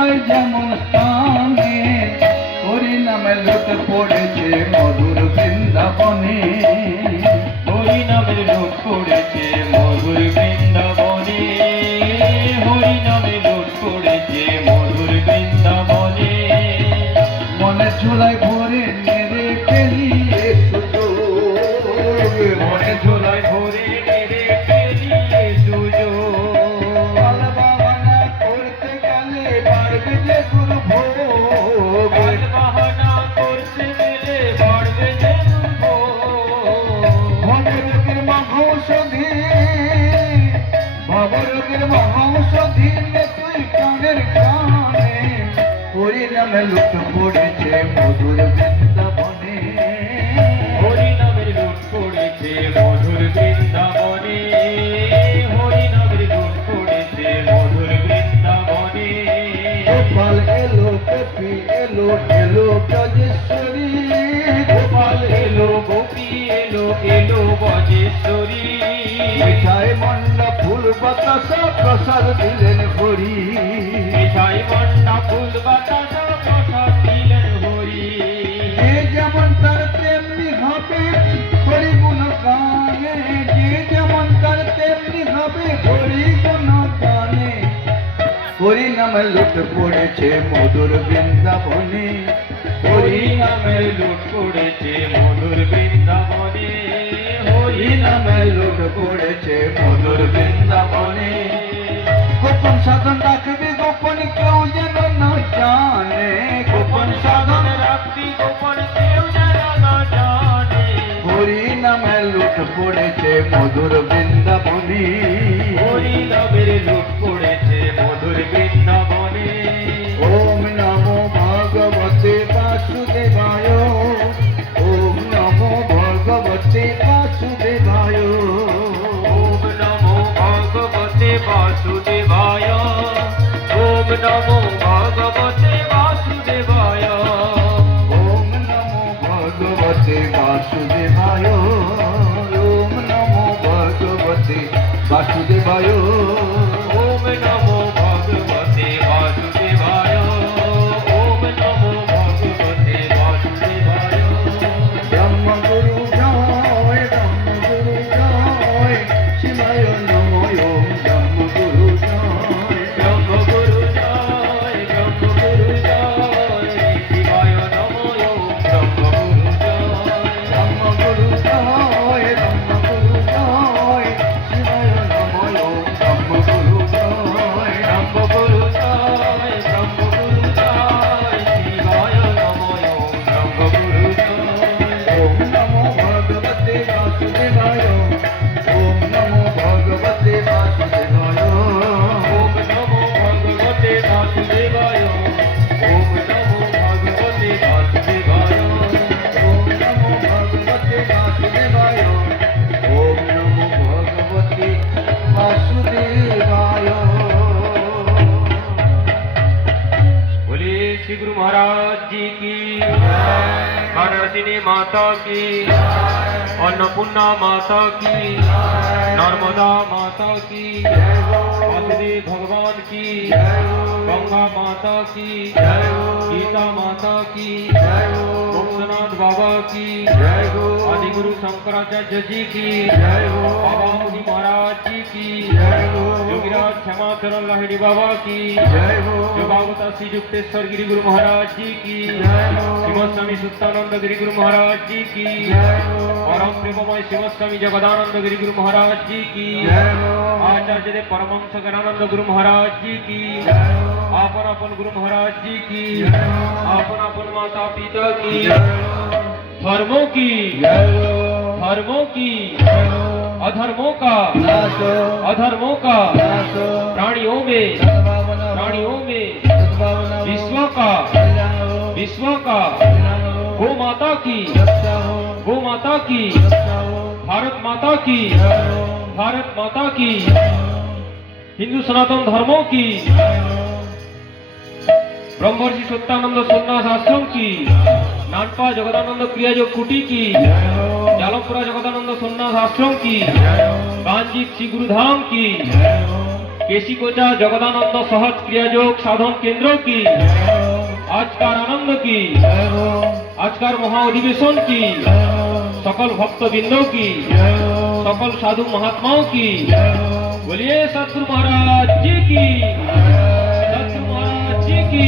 কোথায় যেমন স্থানে হরি নামে লুট পড়েছে মধুর বৃন্দাবনে। হরি নামে লুট পড়েছে মধুর বৃন্দাবনে। হরি নামে লুট পড়েছে মধুর বৃন্দাবনে। মনে ঝোলায় ভরে মেরে ফেলিয়ে সুযোগ, মনে ঝোলায় ভরে মেরে ফেলিয়ে সুযোগ। বালবাহানা করতে গেলে বাড়বে যে দুর্ভোগ, বালবাহানা করতে গেলে বাড়বে যে দুর্ভোগ। ভবরোগের মহৌষধি, ভবরোগের মহৌষধি নে তুই প্রাণের প্রাণে। হরি নামে লুট পড়েছে মধুর বৃন্দাবনে। হরি নামের লুট পড়েছে মধুর বৃন্দাবনে। হরি নামের লুট পড়েছে মধুর বৃন্দাবনে। গোপাল এলো গোপী এলো এলো ব্রজেশ্বরী, গোপাল এলো গোপী এলো এলো ব্রজেশ্বরী। মিঠাই মন্ডা ফুল বাতাসা প্রসাদ দিলেন হরি। মিঠাই মন্ডা ফুল বাতাসা প্রসাদ দিলেন হরি। যে যেমন তার তেমনি হবে হরি গুণ গানে, যে যেমন তার তেমনি হবে হরি গুণ গানে। হরি নামে লুট পড়েছে মধুর বৃন্দাবনে। হরি নামের লুট পড়েছে মধুর বৃন্দাবনে। হরি নামে লুট পড়েছে মধুর বৃন্দাবনে। গোপন সাধন রাখবি গোপন কেউ যেন না জানে, গোপন সাধন রাখবি গোপন কেউ যেন না জানে। হরি নামে লুট পড়েছে মধুর বৃন্দাবনে। হরি নামের লুট পড়েছে মধুর বৃন্দাবনে। ওম নমো ভগবতে বাসুদেবায়, ওম নমো ভগবতে বাসুদেবায়। ওম নমো ভগবতে বাসুদেবায়। ওম নমো ভগবতে বাসুদেবায়। ওম নমো ভগবতে বাসুদেবায়, ওম নমো ভগবতে বাসুদেবায়। ওম নমো ভগবতে বাসুদেবায়। ওম নমো ভগবতে বাসুদেবায়। ব্রহ্মগুরু জয়, ব্রহ্মগুরু জয়, শিবায় নমো ওম ব্রহ্মগুরু জয়। ব্রহ্মগুরু জয়, ব্রহ্মগুরু জয়, শিবায় নমো ওম ব্রহ্মগুরু জয়। ব্রহ্মগুরু জয়, ব্রহ্মগুরু জয়, শিবায় নমো ওম ব্রহ্মগুরু জয়। ব্রহ্মগুরু জয়, ব্রহ্মগুরু জয়, শিবায় নমো ওম ব্রহ্মগুরু জয়। ওম নমো ভগবতে বাসুদেবায়, ওম নমো ভগবতে বাসুদেবায়। ওম নমো ভগবতে বাসুদেবায়। ওম নমো ভগবতে বাসুদেবায়। ওম নমো ভগবতে বাসুদেবায়, ওম নমো ভগবতে বাসুদেবায়। बोले श्री गुरु महाराज जी की, वाराणसी माता की, अन्नपूर्णा माता की, नर्मदा माता की, वासुदेव भगवान की, गंगा माता की, गीता माता की, मोक्षनाथ बाबा की, आदि गुरु शंकराचार्य जी की, बाबा मुनि महाराज जी की, योगीराज क्षमाचरण लाहिड़ी बाबा की, जो भागवता श्री युक्तेश्वर गिरी गुरु महाराज जी की, शिवस्वामी सुत्तानंद गिरी गुरु महाराज जी की, परम प्रेममय शिवस्वामी जगदानंद गिरी गुरु महाराज जी की, आचार्य देव परमहंस ज्ञानानंद गुरु महाराज जी की, आपन आपन गुरु महाराज जी की, आपन आपन माता पिता की, धर्मों की, धर्मों की, अधर्मों का, अधर्मों का, प्राणियों में, प्राणियों में, विश्व का, विश्व का, गो माता की, गो माता की, भारत माता की, भारत माता की, हिंदू सनातन धर्मों की, ब्रह्मर्षि सत्यानंद सन्यास आश्रम की, नाटपा जगदानंद क्रियायोग कुटी की, जालमपुरा जगदानंद सन्यास आश्रम की, कांची श्री गुरुधाम की, কেশিকোচা জগদানন্দ সহজ ক্রিয়াযোগ সাধন কেন্দ্র কি? আজকার আনন্দ কি? আজকার মহা অধিবেশন কি? সকল ভক্তবৃন্দ কি? সকল সাধু মহাত্মাও কি? বলিয়ে সদ্গুরু মহারাজ জি কি, সদ্গুরু মহারাজ জি কি।